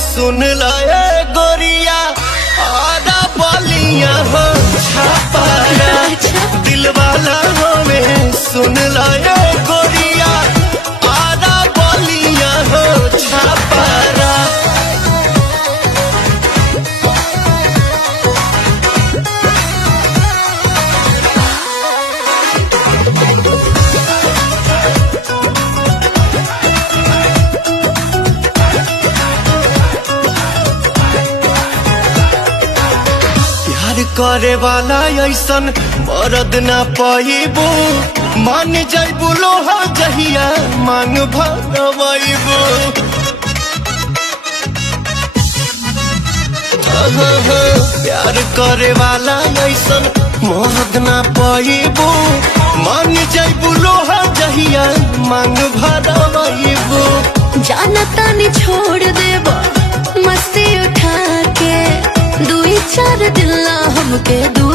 सुन लाए गोरिया आधा बलिया हो छापारा दिल वाला हमें सुन लाए गोरिया आधा बलिया हो छापारा। करे वाला ऐसन मरद ना पाइबो मान जाइबो लोहा जहिया मांग भरवाइबो। प्यार करे वाला ऐसन मरद ना पाइबो मान जाइबो लोहा जहिया मांग भरवाइबो। जाना तानी छोड़ देबो मस्ती उठा के 2-4 दिन हमके